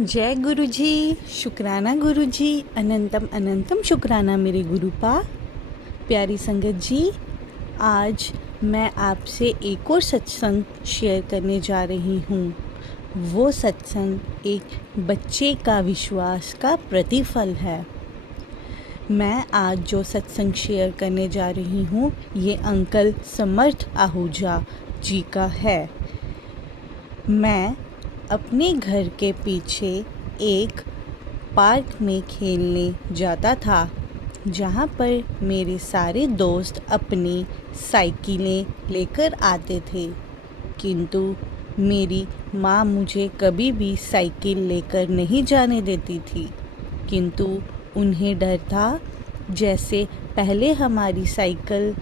जय गुरु जी। शुक्राना गुरु जी। अनंतम अनंतम शुक्राना मेरे गुरुपा। प्यारी संगत जी, आज मैं आपसे एक और सत्संग शेयर करने जा रही हूँ। वो सत्संग एक बच्चे का विश्वास का प्रतिफल है। मैं आज जो सत्संग शेयर करने जा रही हूँ ये अंकल समर्थ आहूजा जी का है। मैं अपने घर के पीछे एक पार्क में खेलने जाता था, जहाँ पर मेरे सारे दोस्त अपनी साइकिलें लेकर आते थे, किंतु मेरी माँ मुझे कभी भी साइकिल लेकर नहीं जाने देती थी। किंतु उन्हें डर था, जैसे पहले हमारी साइकिल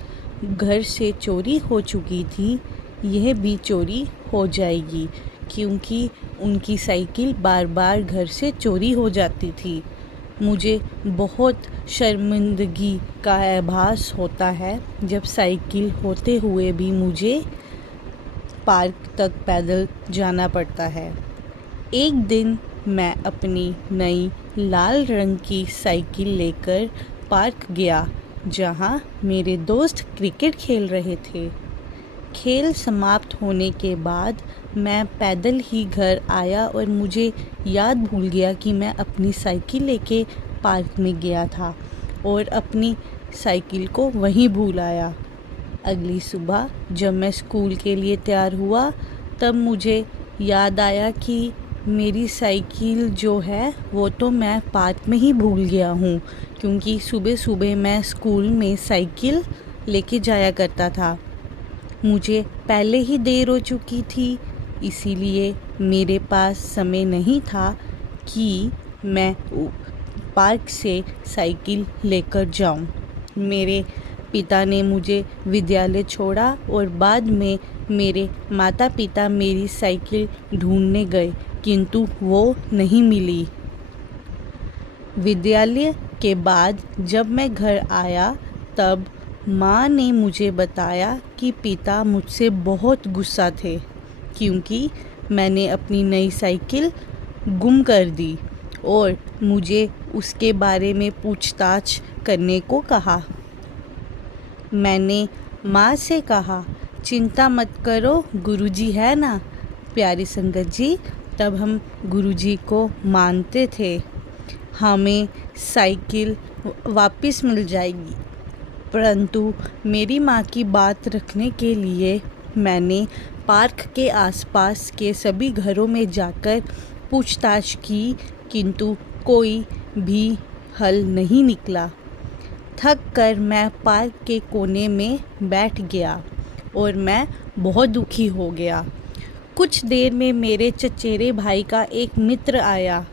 घर से चोरी हो चुकी थी, यह भी चोरी हो जाएगी, क्योंकि उनकी साइकिल बार बार घर से चोरी हो जाती थी। मुझे बहुत शर्मिंदगी का आभास होता है जब साइकिल होते हुए भी मुझे पार्क तक पैदल जाना पड़ता है। एक दिन मैं अपनी नई लाल रंग की साइकिल लेकर पार्क गया, जहां मेरे दोस्त क्रिकेट खेल रहे थे। खेल समाप्त होने के बाद मैं पैदल ही घर आया और मुझे याद भूल गया कि मैं अपनी साइकिल लेके पार्क में गया था और अपनी साइकिल को वहीं भूल आया। अगली सुबह जब मैं स्कूल के लिए तैयार हुआ, तब मुझे याद आया कि मेरी साइकिल जो है वो तो मैं पार्क में ही भूल गया हूँ, क्योंकि सुबह सुबह मैं स्कूल में साइकिल लेके जाया करता था। मुझे पहले ही देर हो चुकी थी, इसीलिए मेरे पास समय नहीं था कि मैं पार्क से साइकिल लेकर जाऊं। मेरे पिता ने मुझे विद्यालय छोड़ा और बाद में मेरे माता पिता मेरी साइकिल ढूंढने गए, किंतु वो नहीं मिली। विद्यालय के बाद जब मैं घर आया, तब माँ ने मुझे बताया कि पिता मुझसे बहुत गुस्सा थे, क्योंकि मैंने अपनी नई साइकिल गुम कर दी और मुझे उसके बारे में पूछताछ करने को कहा। मैंने माँ से कहा, चिंता मत करो, गुरुजी है ना। प्यारी संगत जी, तब हम गुरुजी को मानते थे, हमें साइकिल वापस मिल जाएगी। परंतु मेरी माँ की बात रखने के लिए मैंने पार्क के आसपास के सभी घरों में जाकर पूछताछ की, किंतु कोई भी हल नहीं निकला। थक कर मैं पार्क के कोने में बैठ गया और मैं बहुत दुखी हो गया। कुछ देर में मेरे चचेरे भाई का एक मित्र आया।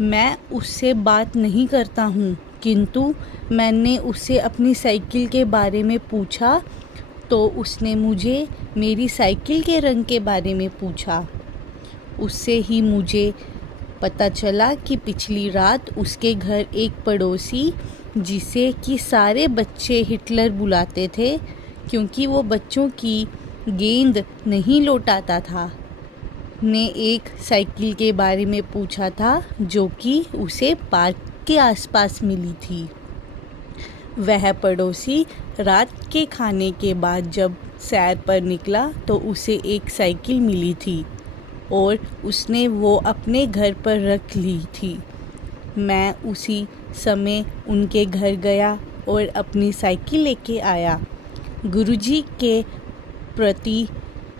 मैं उससे बात नहीं करता हूँ, किंतु मैंने उससे अपनी साइकिल के बारे में पूछा तो उसने मुझे मेरी साइकिल के रंग के बारे में पूछा। उससे ही मुझे पता चला कि पिछली रात उसके घर एक पड़ोसी, जिसे कि सारे बच्चे हिटलर बुलाते थे क्योंकि वो बच्चों की गेंद नहीं लौटाता था, ने एक साइकिल के बारे में पूछा था, जो कि उसे पार्क के आसपास मिली थी। वह पड़ोसी रात के खाने के बाद जब सैर पर निकला तो उसे एक साइकिल मिली थी और उसने वो अपने घर पर रख ली थी। मैं उसी समय उनके घर गया और अपनी साइकिल लेके आया। गुरुजी के प्रति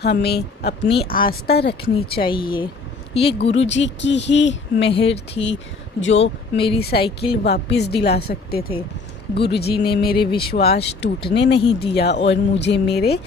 हमें अपनी आस्था रखनी चाहिए। ये गुरुजी की ही मेहर थी जो मेरी साइकिल वापस दिला सकते थे। गुरुजी ने मेरे विश्वास टूटने नहीं दिया और मुझे मेरे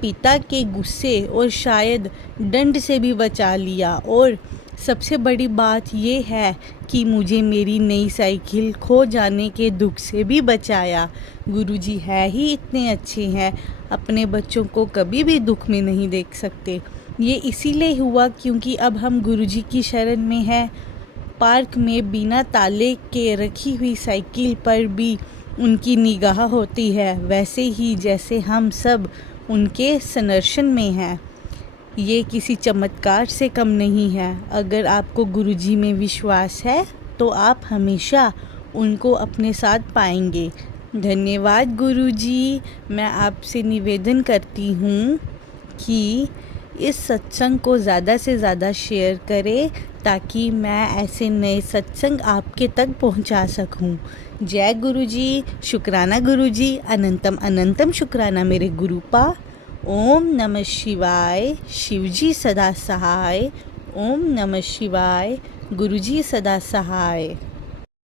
पिता के गुस्से और शायद दंड से भी बचा लिया। और सबसे बड़ी बात ये है कि मुझे मेरी नई साइकिल खो जाने के दुख से भी बचाया। गुरुजी है ही इतने अच्छे हैं, अपने बच्चों को कभी भी दुख में नहीं देख सकते। ये इसीलिए हुआ क्योंकि अब हम गुरुजी की शरण में हैं। पार्क में बिना ताले के रखी हुई साइकिल पर भी उनकी निगाह होती है, वैसे ही जैसे हम सब उनके संरक्षण में हैं। ये किसी चमत्कार से कम नहीं है। अगर आपको गुरुजी में विश्वास है तो आप हमेशा उनको अपने साथ पाएंगे। धन्यवाद गुरुजी। मैं आपसे निवेदन करती हूँ कि इस सत्संग को ज़्यादा से ज़्यादा शेयर करें ताकि मैं ऐसे नए सत्संग आपके तक पहुंचा सकूं। जय गुरुजी। शुक्राना गुरुजी। अनंतम अनंतम शुक्राना मेरे गुरुपा। ओम नमः शिवाय। शिवजी सदा सहाय। ओम नमः शिवाय। गुरुजी सदा सहाय।